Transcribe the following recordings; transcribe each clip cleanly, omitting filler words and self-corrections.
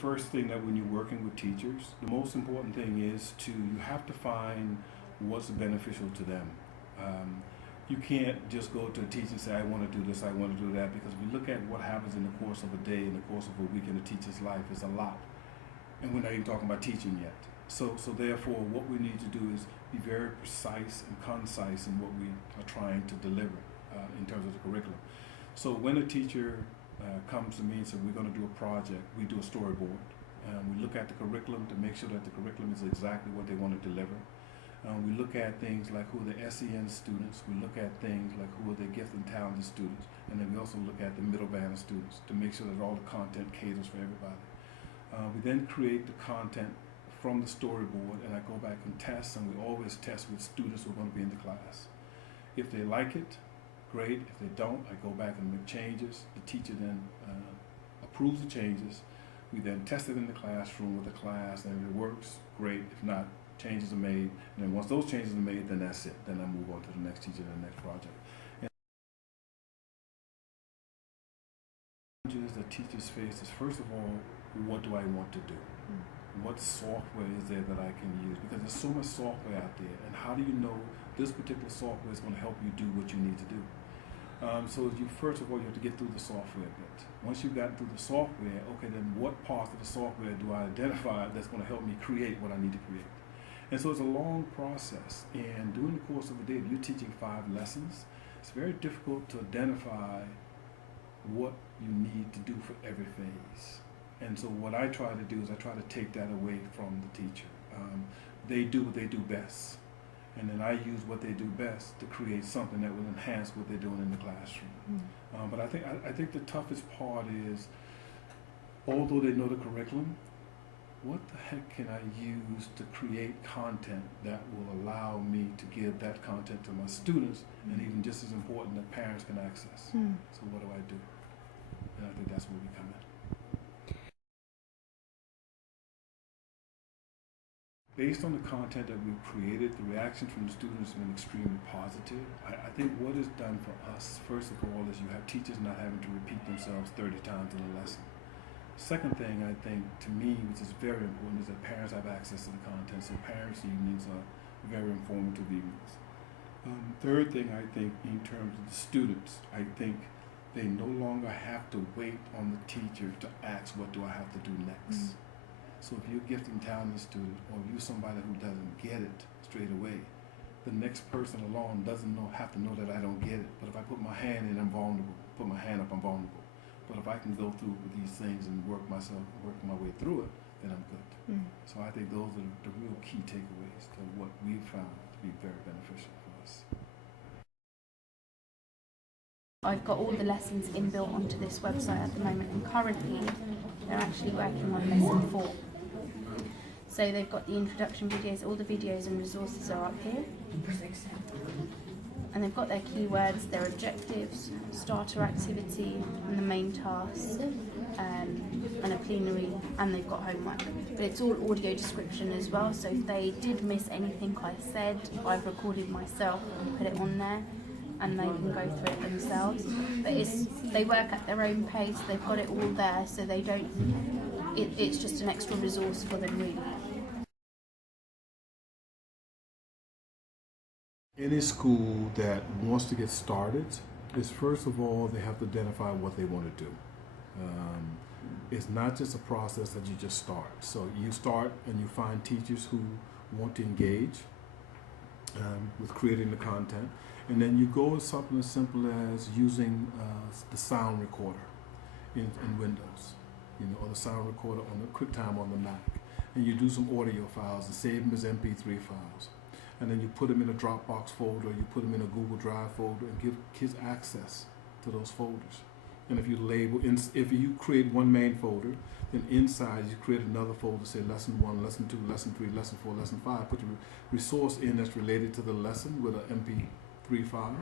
first thing that when you're working with teachers, the most important thing is you have to find what's beneficial to them. You can't just go to a teacher and say, I want to do this, I want to do that, because we look at what happens in the course of a day, in the course of a week in a teacher's life is a lot. And we're not even talking about teaching yet. So therefore, what we need to do is be very precise and concise in what we are trying to deliver in terms of the curriculum. So when a teacher comes to me and says, we're going to do a project, we do a storyboard. We look at the curriculum to make sure that the curriculum is exactly what they want to deliver. We look at things like who are the SEN students. We look at things like who are the gifted and talented students. And then we also look at the middle band of students to make sure that all the content caters for everybody. We then create the content from the storyboard, and I go back and test, and we always test with students who are going to be in the class. If they like it, great. If they don't, I go back and make changes. The teacher then approves the changes. We then test it in the classroom with the class, and if it works, great. If not, changes are made. And then once those changes are made, then that's it. Then I move on to the next teacher and the next project. And the challenges that teachers face is, first of all, what do I want to do? What software is there that I can use? Because there's so much software out there, and how do you know this particular software is going to help you do what you need to do? So first of all, you have to get through the software bit. Once you've gotten through the software, okay, then what parts of the software do I identify that's going to help me create what I need to create? And so it's a long process, and during the course of a day, if you're teaching 5 lessons, it's very difficult to identify what you need to do for every phase. And so what I try to do is I try to take that away from the teacher. They do what they do best, and then I use what they do best to create something that will enhance what they're doing in the classroom. But I think the toughest part is, although they know the curriculum, what the heck can I use to create content that will allow me to give that content to my students, and even just as important, that parents can access. So what do I do? And I think that's where we come in. Based on the content that we've created, the reaction from the students has been extremely positive. I think what is done for us, first of all, is you have teachers not having to repeat themselves 30 times in a lesson. Second thing, I think, to me, which is very important, is that parents have access to the content, so parents' evenings are very informative evenings. Third thing, I think, in terms of the students, I think they no longer have to wait on the teacher to ask, what do I have to do next? So if you're a gifted and talented student, or if you're somebody who doesn't get it straight away, the next person along doesn't have to know that I don't get it. But if I put my hand in, I'm vulnerable. Put my hand up, I'm vulnerable. But if I can go through with these things and work my way through it, then I'm good. So I think those are the real key takeaways to what we've found to be very beneficial for us. I've got all the lessons inbuilt onto this website at the moment, and currently they're actually working on lesson 4. So they've got the introduction videos, all the videos and resources are up here. And they've got their keywords, their objectives, starter activity, and the main task, and a plenary, and they've got homework. But it's all audio description as well, so if they did miss anything I said, I've recorded myself and put it on there, and they can go through it themselves. But they work at their own pace, they've got it all there, so they don't, it's just an extra resource for them, really. Any school that wants to get started is, first of all, they have to identify what they want to do. It's not just a process that you just start. So you start and you find teachers who want to engage with creating the content, and then you go with something as simple as using the sound recorder in Windows, or the sound recorder on the QuickTime on the Mac, and you do some audio files and save them as MP3 files. And then you put them in a Dropbox folder, you put them in a Google Drive folder, and give kids access to those folders. And if you create one main folder, then inside you create another folder, say lesson 1, lesson 2, lesson 3, lesson 4, lesson 5. Put the resource in that's related to the lesson with an MP3 file.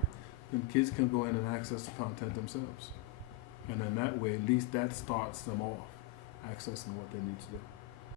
Then kids can go in and access the content themselves. And then that way, at least that starts them off accessing what they need to do.